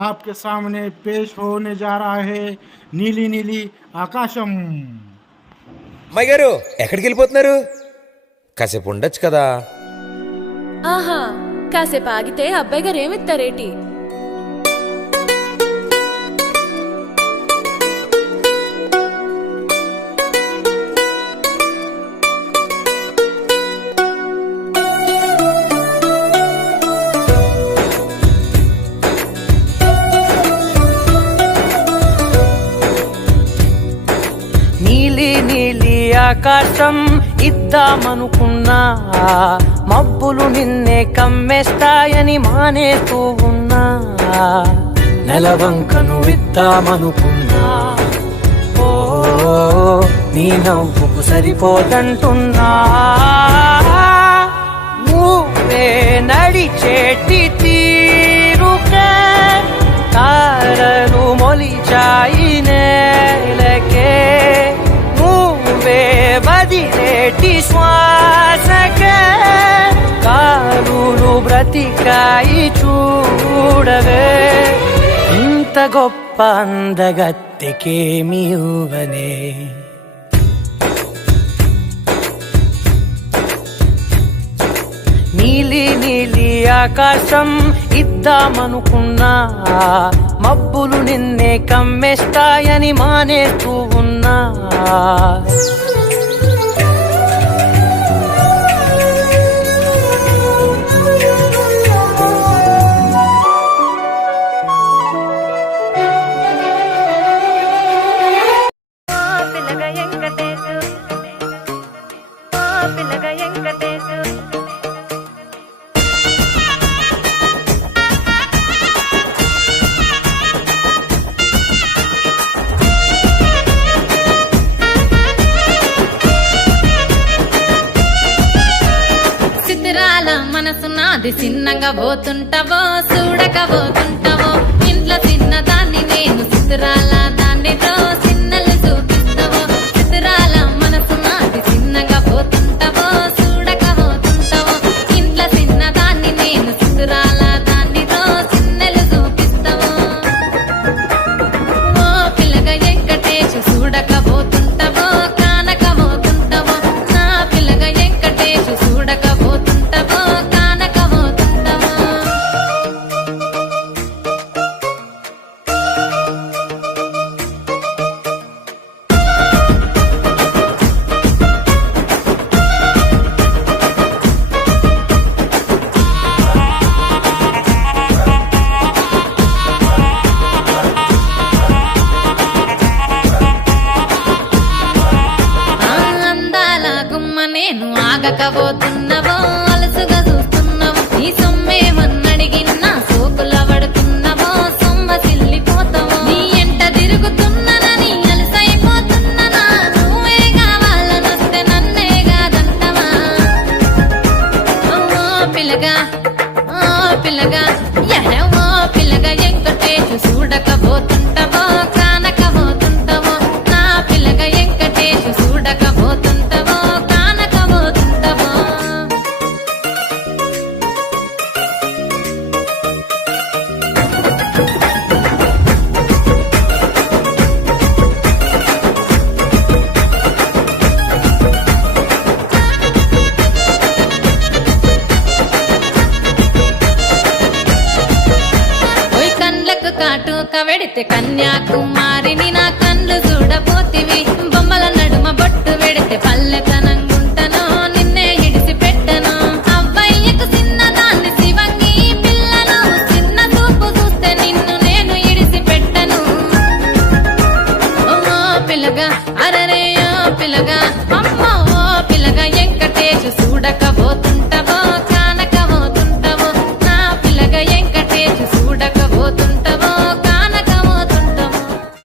आपके सामने पेश होने जा रहा है నీలి నీలి ఆకాశం. అమ్మాయి గారు ఎక్కడికి వెళ్ళిపోతున్నారు? కాసేపు ఉండొచ్చు కదా. ఆహా, కాసేపు ఆగితే అబ్బాయి గారు ఏమిస్తారేటి? నీలి నీలి ఆకాశం ఇద్దామనుకున్నా, మబ్బులు నిన్నే కమ్మేస్తాయని మానేస్తూ ఉన్నా. నెలవంకను ఇద్దామనుకున్నా, ఓ నీ నవ్వుకు సరిపోదంటున్నా. నువ్వే నడిచేటి తీరుకే తారలు మొలిచాయి నేలకే. నువ్వే వదిలేటి శ్వాసకే కారులు బ్రతికాయి చూడవే. ఇంత గొప్ప అందగత్తెకేమి ఇవ్వనే. నీలి నీలి ఆకాశం ఇద్దామనుకున్నా, మబ్బులు నిన్నే కమ్మేస్తాయని మానేస్తూ ఉన్నా. మనసు నాది చిన్నగా పోతుంటావో చూడక పోతుంటావో. ఇంట్లో చిన్నదాన్ని నేను చిత్రాల దాన్నితో చిన్నలు చూపిస్తావో. చిత్రాల మనసు నాది చిన్నగా పోతుంటావో చూడక పోతుంటావో. ఇంట్లో చిన్నదాన్ని నేను చిత్రాల దాన్నితో చిన్నలు చూపిస్తావో. ఓ పిల్లగా వెంకటేష్ చూడక పోతుంటావో కానక పోతుంటావో. నా పిల్లగా వెంకటేష్ చూడక పోతుంటావో కానక పోతుంటావో. అందాల గుమ్మ నేను ఆగకపోతున్నావో అలసుగా చూస్తున్నావో. నీ సొమ్మేమన్నడిగిన్నా సోకుల పడుతున్నావో సొమ్మ సిల్లిపోతావో. నీ ఎంట తిరుగుతున్నానని అలసైపోతున్నానా. నువ్వే కావాలనొస్తే నన్నే కాదంటవా. ఓ పిల్లగా ఓ పిల్లగా ఓ పిల్లగా వెంకటేష్ చూడకపోతుంటావో కానకపోతుంటావో. నా పిల్లగా వెంకటేష్ చూడకపోతుంటావో కానకపోతుంటావో. ఓయ్ కండ్లకు కాటుక వెడితే కన్యాకుమారిని నా కండ్లు చూడపోతివి. బొమ్మల నడుమ బొట్టు వెడితే పల్లెతనం